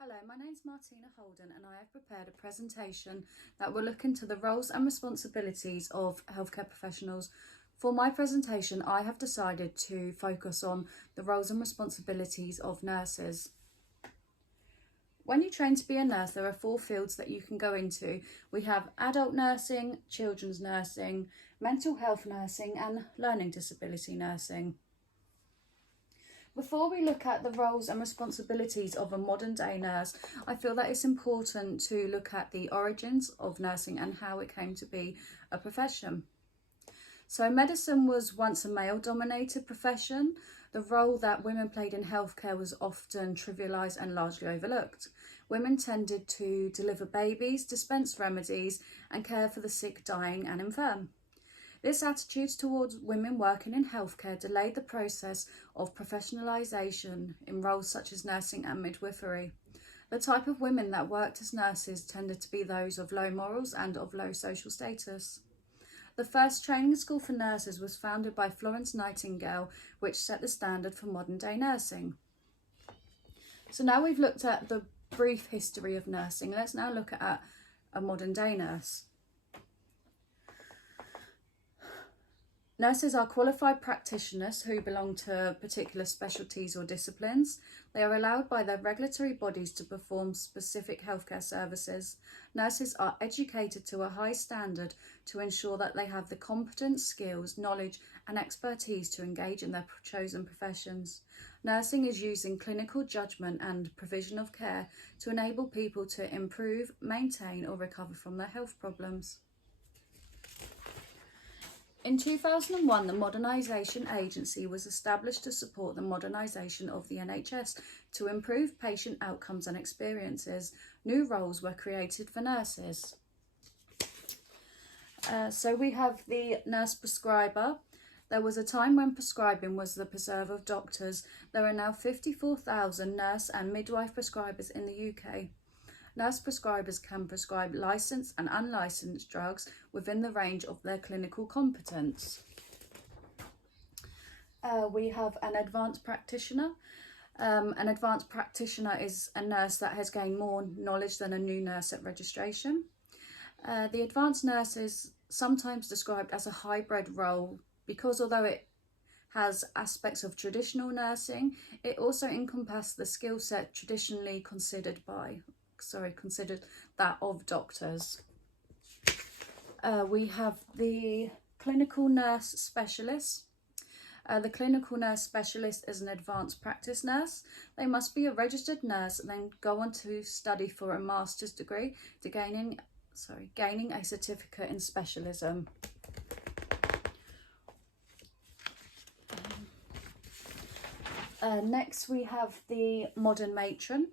Hello, my name's Martina Holden and I have prepared a presentation that will look into the roles and responsibilities of healthcare professionals. For my presentation, I have decided to focus on the roles and responsibilities of nurses. When you train to be a nurse, there are 4 fields that you can go into. We have adult nursing, children's nursing, mental health nursing and learning disability nursing. Before we look at the roles and responsibilities of a modern day nurse, I feel that it's important to look at the origins of nursing and how it came to be a profession. So medicine was once a male dominated profession. The role that women played in healthcare was often trivialised and largely overlooked. Women tended to deliver babies, dispense remedies and care for the sick, dying and infirm. This attitude towards women working in healthcare delayed the process of professionalisation in roles such as nursing and midwifery. The type of women that worked as nurses tended to be those of low morals and of low social status. The first training school for nurses was founded by Florence Nightingale, which set the standard for modern day nursing. So now we've looked at the brief history of nursing, let's now look at a modern day nurse. Nurses are qualified practitioners who belong to particular specialties or disciplines. They are allowed by their regulatory bodies to perform specific healthcare services. Nurses are educated to a high standard to ensure that they have the competence, skills, knowledge and expertise to engage in their chosen professions. Nursing is using clinical judgment and provision of care to enable people to improve, maintain or recover from their health problems. In 2001, the Modernisation Agency was established to support the modernisation of the NHS to improve patient outcomes and experiences. New roles were created for nurses. So we have the nurse prescriber. There was a time when prescribing was the preserve of doctors. There are now 54,000 nurse and midwife prescribers in the UK. Nurse prescribers can prescribe licensed and unlicensed drugs within the range of their clinical competence. We have an advanced practitioner. An advanced practitioner is a nurse that has gained more knowledge than a new nurse at registration. The advanced nurse is sometimes described as a hybrid role because although it has aspects of traditional nursing, it also encompasses the skill set traditionally considered that of doctors. We have the clinical nurse specialist. The clinical nurse specialist is an advanced practice nurse. They must be a registered nurse and then go on to study for a master's degree to gaining a certificate in specialism. Next we have the modern matron.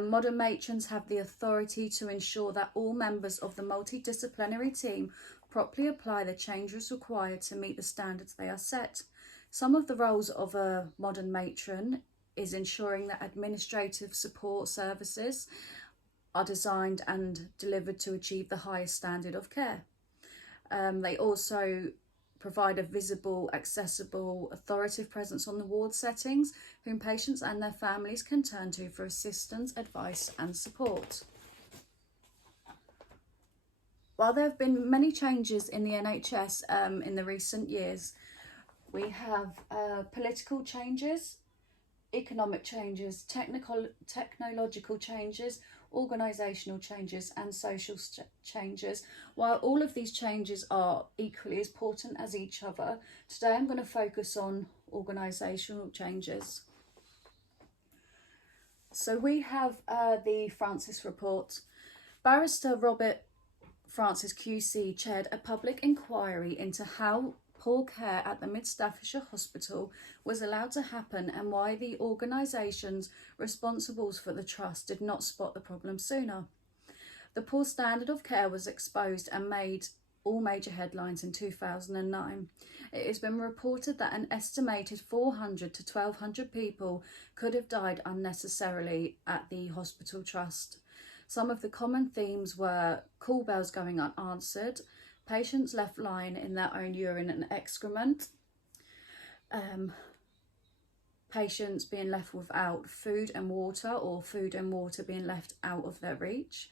Modern matrons have the authority to ensure that all members of the multidisciplinary team properly apply the changes required to meet the standards they are set. Some of the roles of a modern matron is ensuring that administrative support services are designed and delivered to achieve the highest standard of care. They also provide a visible, accessible, authoritative presence on the ward settings, whom patients and their families can turn to for assistance, advice and support. While there have been many changes in the NHS in the recent years, we have political changes, economic changes, technological changes, organisational changes and social changes. While all of these changes are equally as important as each other, today I'm going to focus on organisational changes. So we have the Francis Report. Barrister Robert Francis QC chaired a public inquiry into how poor care at the Mid Staffordshire Hospital was allowed to happen and why the organisations responsible for the trust did not spot the problem sooner. The poor standard of care was exposed and made all major headlines in 2009. It has been reported that an estimated 400 to 1,200 people could have died unnecessarily at the hospital trust. Some of the common themes were call bells going unanswered, patients left lying in their own urine and excrement, patients being left without food and water, or food and water being left out of their reach,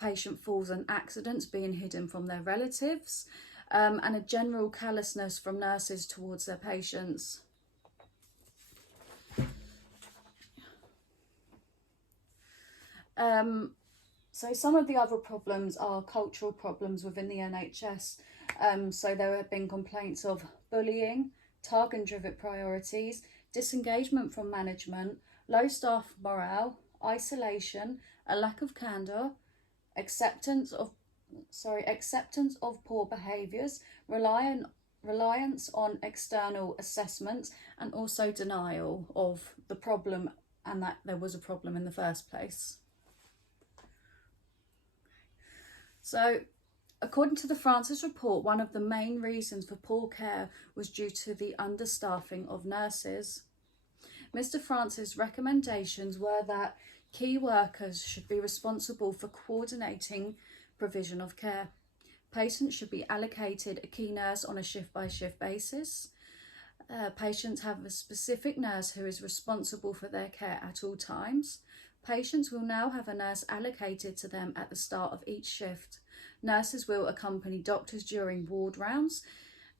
patient falls and accidents being hidden from their relatives, and a general callousness from nurses towards their patients. So some of the other problems are cultural problems within the NHS. So there have been complaints of bullying, target-driven priorities, disengagement from management, low staff morale, isolation, a lack of candour, acceptance of poor behaviours, reliance on external assessments, and also denial of the problem and that there was a problem in the first place. So, according to the Francis report, one of the main reasons for poor care was due to the understaffing of nurses. Mr. Francis' recommendations were that key workers should be responsible for coordinating provision of care. Patients should be allocated a key nurse on a shift-by-shift basis. Patients have a specific nurse who is responsible for their care at all times. Patients will now have a nurse allocated to them at the start of each shift. Nurses will accompany doctors during ward rounds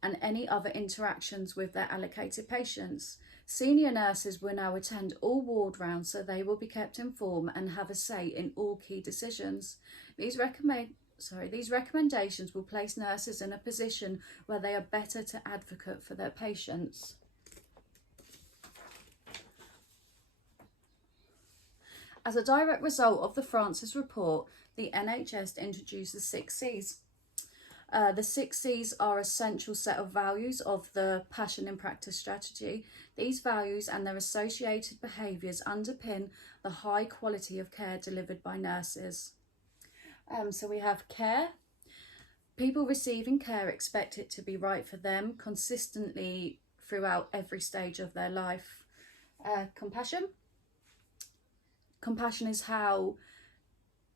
and any other interactions with their allocated patients. Senior nurses will now attend all ward rounds, so they will be kept informed and have a say in all key decisions. These recommendations will place nurses in a position where they are better to advocate for their patients. As a direct result of the Francis report, the NHS introduced the 6 C's. The 6 C's are an essential set of values of the Passion in Practice strategy. These values and their associated behaviours underpin the high quality of care delivered by nurses. So we have care. People receiving care expect it to be right for them consistently throughout every stage of their life. Compassion. Compassion is how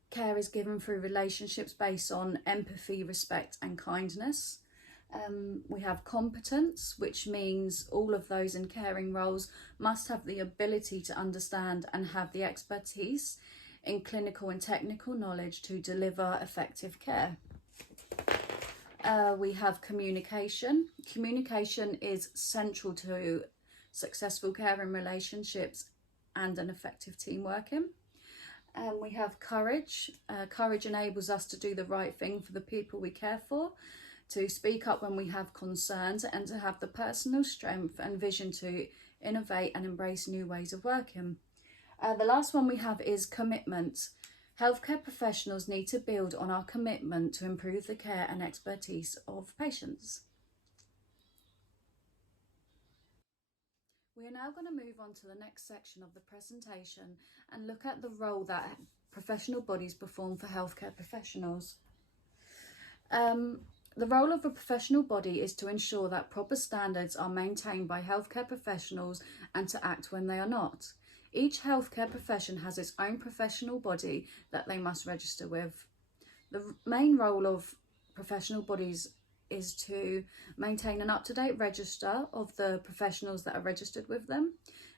care is given through relationships based on empathy, respect and kindness. We have competence, which means all of those in caring roles must have the ability to understand and have the expertise in clinical and technical knowledge to deliver effective care. We have communication. Communication is central to successful caring relationships and an effective team working. We have courage. Courage enables us to do the right thing for the people we care for, to speak up when we have concerns, and to have the personal strength and vision to innovate and embrace new ways of working. The last one we have is commitment. Healthcare professionals need to build on our commitment to improve the care and expertise of patients. We are now going to move on to the next section of the presentation and look at the role that professional bodies perform for healthcare professionals. The role of a professional body is to ensure that proper standards are maintained by healthcare professionals and to act when they are not. Each healthcare profession has its own professional body that they must register with. The main role of professional bodies is to maintain an up-to-date register of the professionals that are registered with them,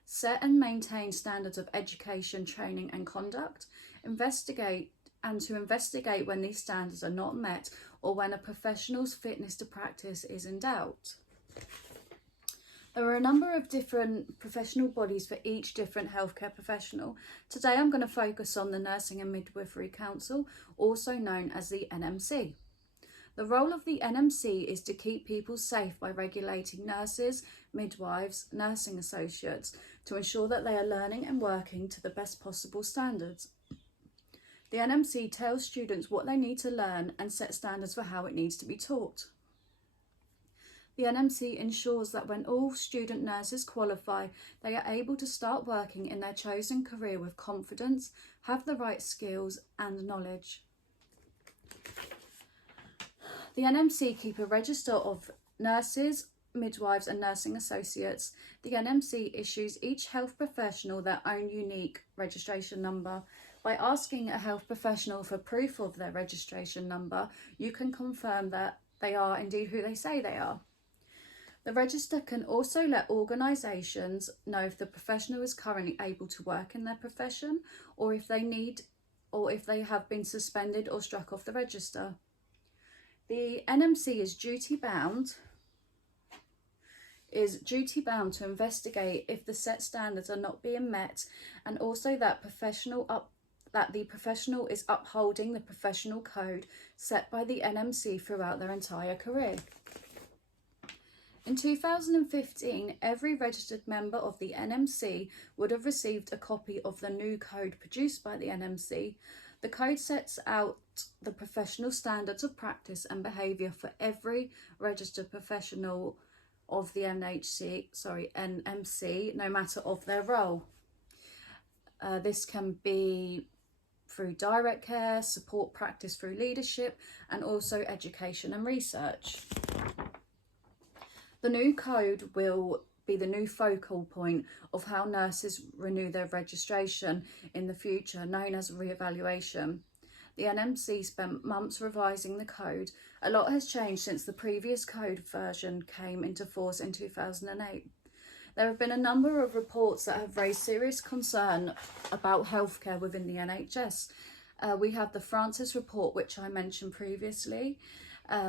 set and maintain standards of education, training and conduct, investigate when these standards are not met or when a professional's fitness to practice is in doubt. There are a number of different professional bodies for each different healthcare professional. Today I'm going to focus on the Nursing and Midwifery Council, also known as the NMC. The role of the NMC is to keep people safe by regulating nurses, midwives, nursing associates to ensure that they are learning and working to the best possible standards. The NMC tells students what they need to learn and sets standards for how it needs to be taught. The NMC ensures that when all student nurses qualify, they are able to start working in their chosen career with confidence, have the right skills and knowledge. The NMC keep a register of nurses, midwives and nursing associates. The NMC issues each health professional their own unique registration number. By asking a health professional for proof of their registration number, you can confirm that they are indeed who they say they are. The register can also let organisations know if the professional is currently able to work in their profession, or if they have been suspended or struck off the register. The NMC is duty bound to investigate if the set standards are not being met, and also that the professional is upholding the professional code set by the NMC throughout their entire career. In 2015, every registered member of the NMC would have received a copy of the new code produced by the NMC. The code sets out the professional standards of practice and behaviour for every registered professional of the NMC, no matter of their role. This can be through direct care, support practice through leadership, and also education and research. The new code will be the new focal point of how nurses renew their registration in the future, known as re-evaluation. The NMC spent months revising the code. A lot has changed since the previous code version came into force in 2008. There have been a number of reports that have raised serious concern about healthcare within the NHS. We have the Francis report, which I mentioned previously.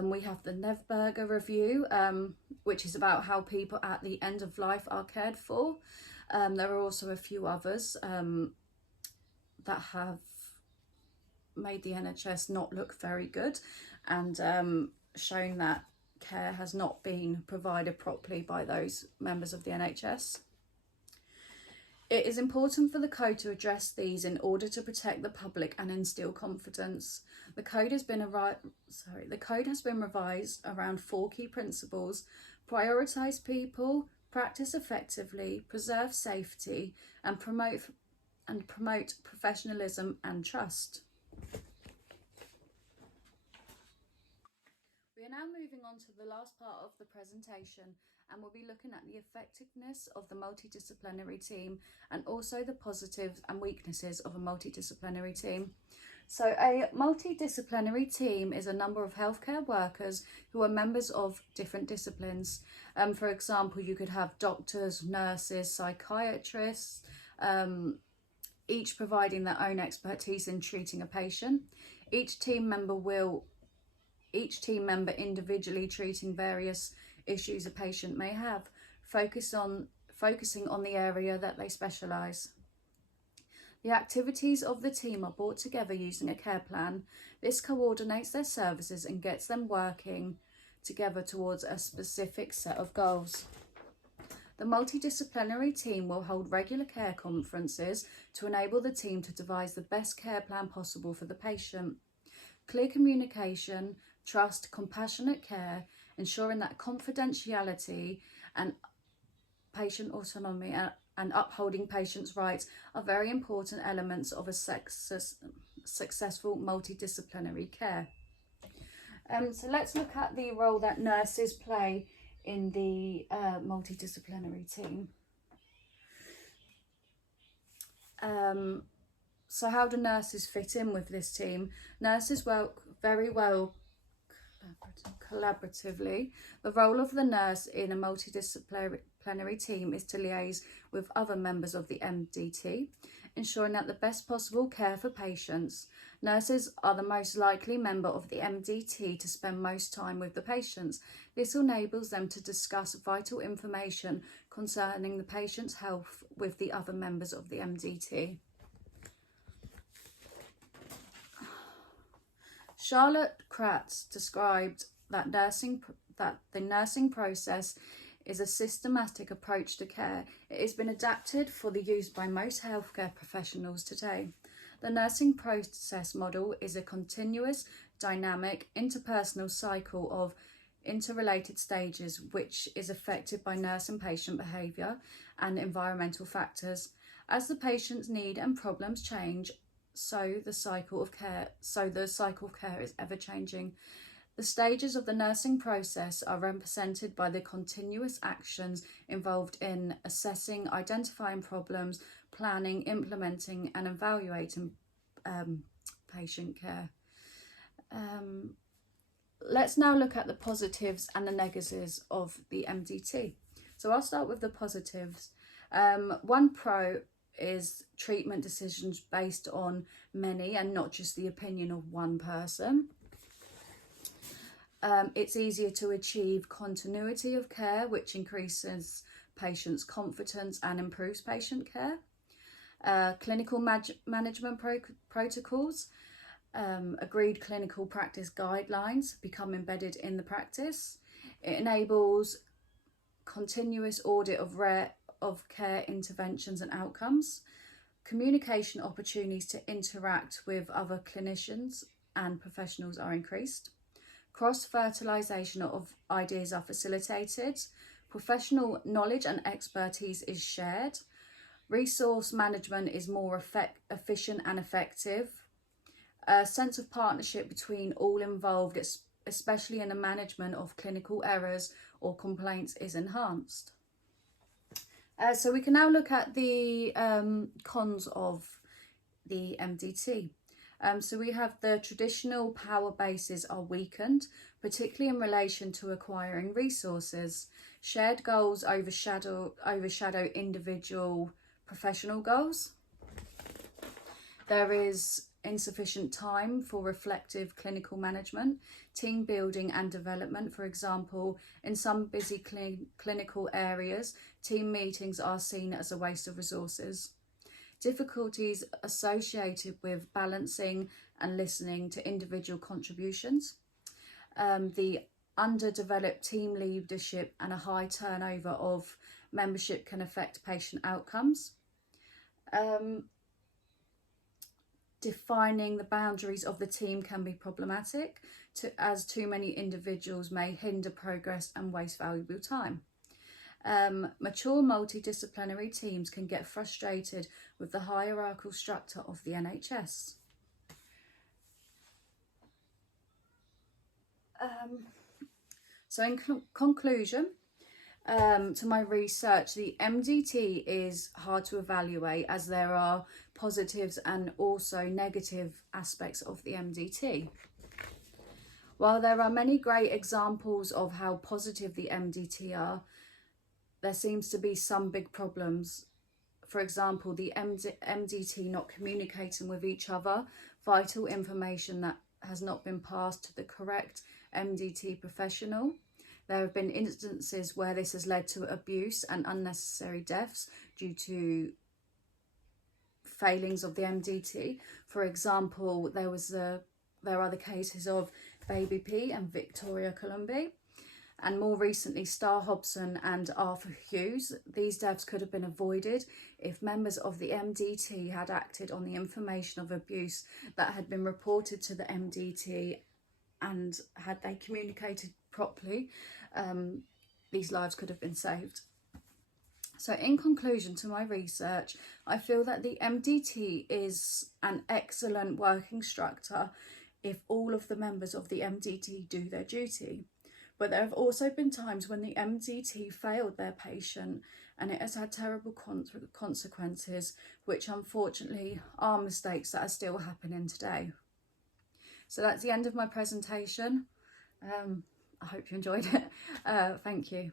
We have the Nevberger review, which is about how people at the end of life are cared for. There are also a few others that have made the NHS not look very good, and showing that care has not been provided properly by those members of the NHS. It is important for the code to address these in order to protect the public and instill confidence. The code has been revised around 4 key principles: prioritise people, practice effectively, preserve safety, and promote professionalism and trust. We are now moving on to the last part of the presentation, and we'll be looking at the effectiveness of the multidisciplinary team and also the positives and weaknesses of a multidisciplinary team. So a multidisciplinary team is a number of healthcare workers who are members of different disciplines. For example, you could have doctors, nurses, psychiatrists, each providing their own expertise in treating a patient. Each team member individually treating various issues a patient may have, focusing on the area that they specialise. The activities of the team are brought together using a care plan. This coordinates their services and gets them working together towards a specific set of goals. The multidisciplinary team will hold regular care conferences to enable the team to devise the best care plan possible for the patient. Clear communication, trust, compassionate care, ensuring that confidentiality and patient autonomy and upholding patients' rights are very important elements of a successful multidisciplinary care. So let's look at the role that nurses play in the multidisciplinary team. So how do nurses fit in with this team? Nurses work very well collaboratively. The role of the nurse in a multidisciplinary team is to liaise with other members of the MDT, ensuring that the best possible care for patients. Nurses are the most likely member of the MDT to spend most time with the patients. This enables them to discuss vital information concerning the patient's health with the other members of the MDT. Charlotte Kratz described that the nursing process is a systematic approach to care. It has been adapted for the use by most healthcare professionals today. The nursing process model is a continuous, dynamic, interpersonal cycle of interrelated stages which is affected by nurse and patient behaviour and environmental factors. As the patient's need and problems change, so the cycle of care is ever changing. The stages of the nursing process are represented by the continuous actions involved in assessing, identifying problems, planning, implementing and evaluating patient care. let's now look at the positives and the negatives of the MDT. So I'll start with the positives. One pro is treatment decisions based on many and not just the opinion of one person. It's easier to achieve continuity of care, which increases patients' confidence and improves patient care. Clinical management protocols, agreed clinical practice guidelines become embedded in the practice. It enables continuous audit of care interventions and outcomes. Communication opportunities to interact with other clinicians and professionals are increased. Cross-fertilisation of ideas are facilitated. Professional knowledge and expertise is shared. Resource management is more efficient and effective. A sense of partnership between all involved, especially in the management of clinical errors or complaints, is enhanced. So we can now look at the cons of the MDT. So we have the traditional power bases are weakened, particularly in relation to acquiring resources. Shared goals overshadow individual professional goals. There is insufficient time for reflective clinical management, team building and development. For example, in some busy clinical areas, team meetings are seen as a waste of resources. Difficulties associated with balancing and listening to individual contributions. The underdeveloped team leadership and a high turnover of membership can affect patient outcomes. Defining the boundaries of the team can be problematic, as too many individuals may hinder progress and waste valuable time. Mature multidisciplinary teams can get frustrated with the hierarchical structure of the NHS. So in conclusion, to my research, the MDT is hard to evaluate as there are positives and also negative aspects of the MDT. While there are many great examples of how positive the MDT are, there seems to be some big problems. For example, the MDT not communicating with each other, vital information that has not been passed to the correct MDT professional. There have been instances where this has led to abuse and unnecessary deaths due to failings of the MDT. For example, there are the cases of Baby P and Victoria Columbi, and more recently Star Hobson and Arthur Hughes. These deaths could have been avoided if members of the MDT had acted on the information of abuse that had been reported to the MDT, and had they communicated properly, these lives could have been saved. So in conclusion to my research, I feel that the MDT is an excellent working structure if all of the members of the MDT do their duty. But there have also been times when the MDT failed their patient and it has had terrible consequences, which unfortunately are mistakes that are still happening today. So that's the end of my presentation. I hope you enjoyed it. Thank you.